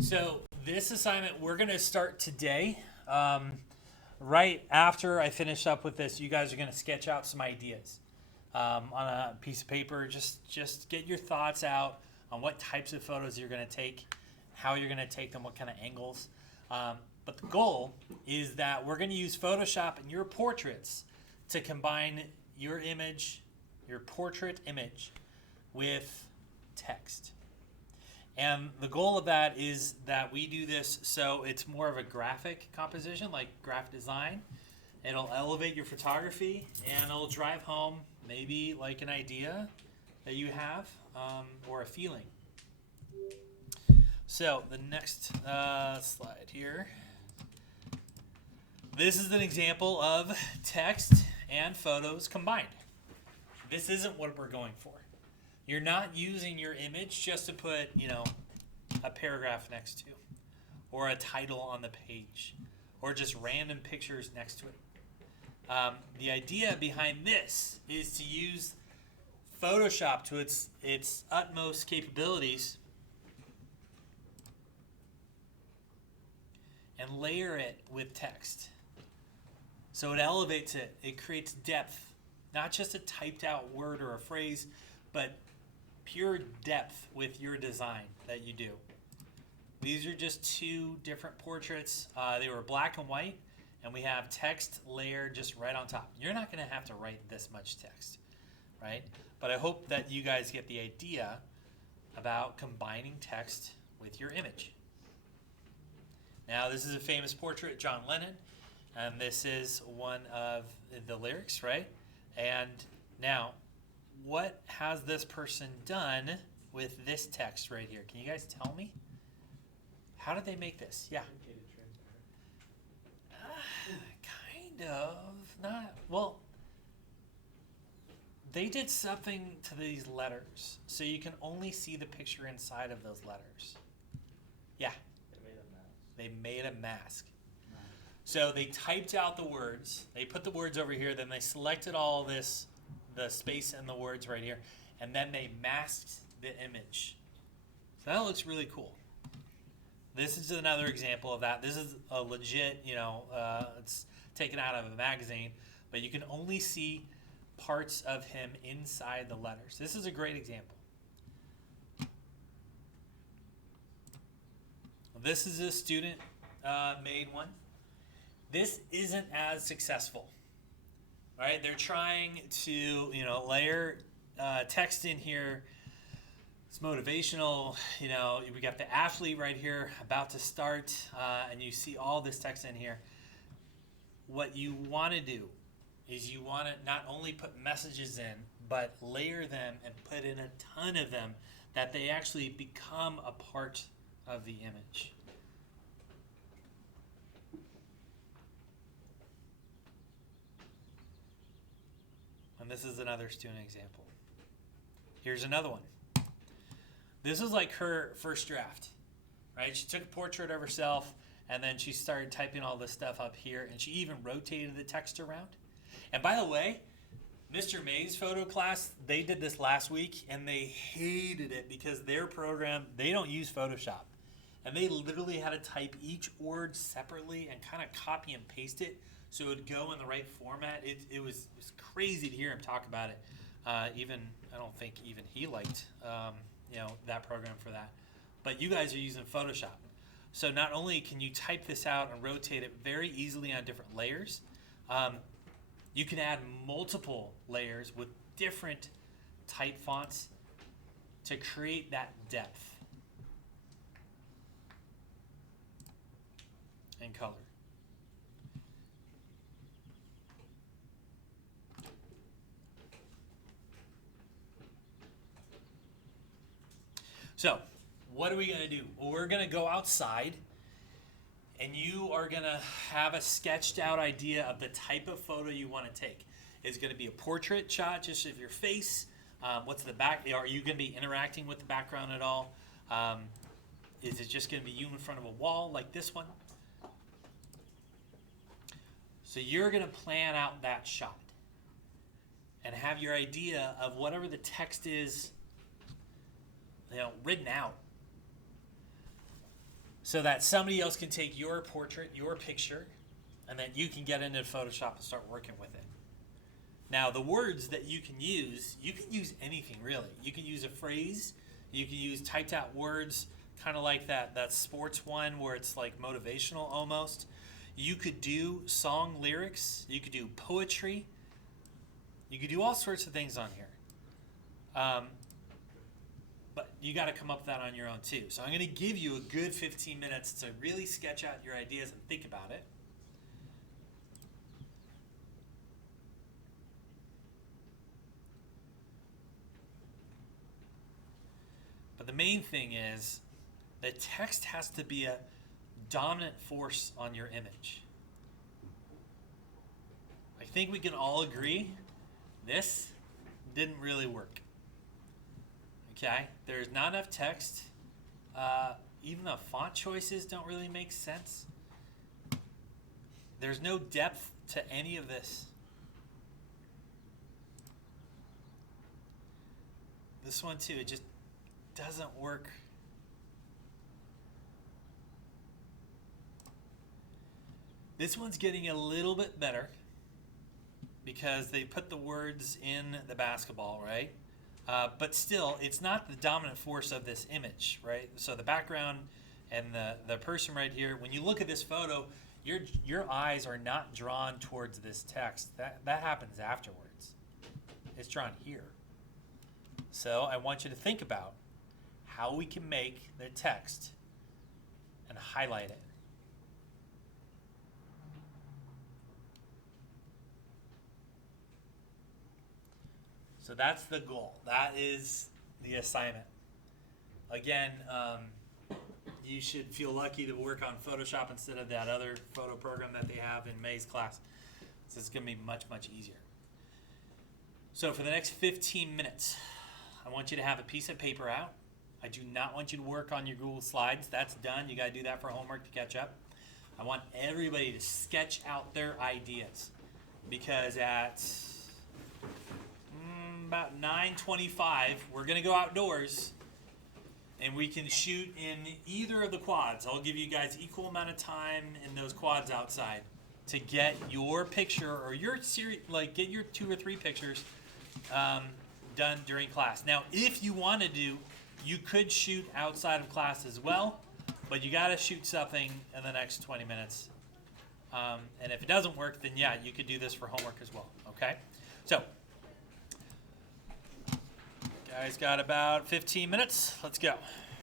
So this assignment we're gonna start today. Right after I finish up with this, you guys are gonna sketch out some ideas on a piece of paper. Just get your thoughts out on what types of photos you're gonna take, how you're gonna take them, what kind of angles. But the goal is that we're gonna use Photoshop and your portraits to combine your image, your portrait image, with text. And the goal of that is that we do this so it's more of a graphic composition, like graphic design. It'll elevate your photography and it'll drive home maybe like an idea that you have or a feeling. So the next slide here. This is an example of text and photos combined. This isn't what we're going for. You're not using your image just to put, a paragraph next to, or a title on the page, or just random pictures next to it. The idea behind this is to use Photoshop to its utmost capabilities and layer it with text. So it elevates it, it creates depth, not just a typed out word or a phrase, but pure depth with your design that you do. These are just two different portraits. They were black and white, and we have text layered just right on top. You're not going to have to write this much text, right? But I hope that you guys get the idea about combining text with your image. Now, this is a famous portrait, John Lennon, and this is one of the lyrics, right? And now, what has this person done with this text right here? Can you guys tell me? How did they make this? Yeah. Kind of. Not. Well, they did something to these letters, so you can only see the picture inside of those letters. Yeah. They made a mask. Nice. So they typed out the words. They put the words over here. Then they selected all this, the space and the words right here, and then they masked the image. So that looks really cool. This is another example of that. This is a legit, it's taken out of a magazine, but you can only see parts of him inside the letters. This is a great example. This is a student made one. This isn't as successful. Right, they're trying to, layer text in here. It's motivational. We got the athlete right here about to start, and you see all this text in here. What you want to do is you want to not only put messages in, but layer them and put in a ton of them that they actually become a part of the image. And this is another student example. Here's another one. This is like her first draft, right? She took a portrait of herself, and then she started typing all this stuff up here, and she even rotated the text around. And by the way, Mr. May's photo class, they did this last week, and they hated it because their program, they don't use Photoshop. And they literally had to type each word separately and kind of copy and paste it so it would go in the right format. It was crazy to hear him talk about it. I don't think even he liked that program for that. But you guys are using Photoshop. So not only can you type this out and rotate it very easily on different layers, you can add multiple layers with different type fonts to create that depth and color. So, what are we going to do? Well, we're going to go outside, and you are going to have a sketched out idea of the type of photo you want to take. Is it going to be a portrait shot just of your face? What's the back? Are you going to be interacting with the background at all? Is it just going to be you in front of a wall like this one? So you're going to plan out that shot and have your idea of whatever the text is written out. so that somebody else can take your portrait, your picture, and then you can get into Photoshop and start working with it. Now, the words that you can use anything really. You can use a phrase, you can use typed out words, kind of like that sports one where it's like motivational almost. You could do song lyrics, you could do poetry, you could do all sorts of things on here. But you got to come up with that on your own too. So I'm going to give you a good 15 minutes to really sketch out your ideas and think about it. But the main thing is the text has to be a dominant force on your image. I think we can all agree this didn't really work. Okay, there's not enough text. Even the font choices don't really make sense. There's no depth to any of this. This one too, it just doesn't work. This one's getting a little bit better because they put the words in the basketball, right? But still, it's not the dominant force of this image, right? So the background and the person right here, when you look at this photo, your eyes are not drawn towards this text. That happens afterwards. It's drawn here. So I want you to think about how we can make the text and highlight it. So that's the goal. That is the assignment. Again, you should feel lucky to work on Photoshop instead of that other photo program that they have in May's class. So it's going to be much, much easier. So for the next 15 minutes, I want you to have a piece of paper out. I do not want you to work on your Google Slides. That's done. You got to do that for homework to catch up. I want everybody to sketch out their ideas, because at about 9:25, we're going to go outdoors and we can shoot in either of the quads. I'll give you guys equal amount of time in those quads outside to get your picture or your series, like get your 2 or 3 pictures done during class. Now, if you want to do, you could shoot outside of class as well, but you got to shoot something in the next 20 minutes. And if it doesn't work, then yeah, you could do this for homework as well, okay? So, guys got about 15 minutes. Let's go.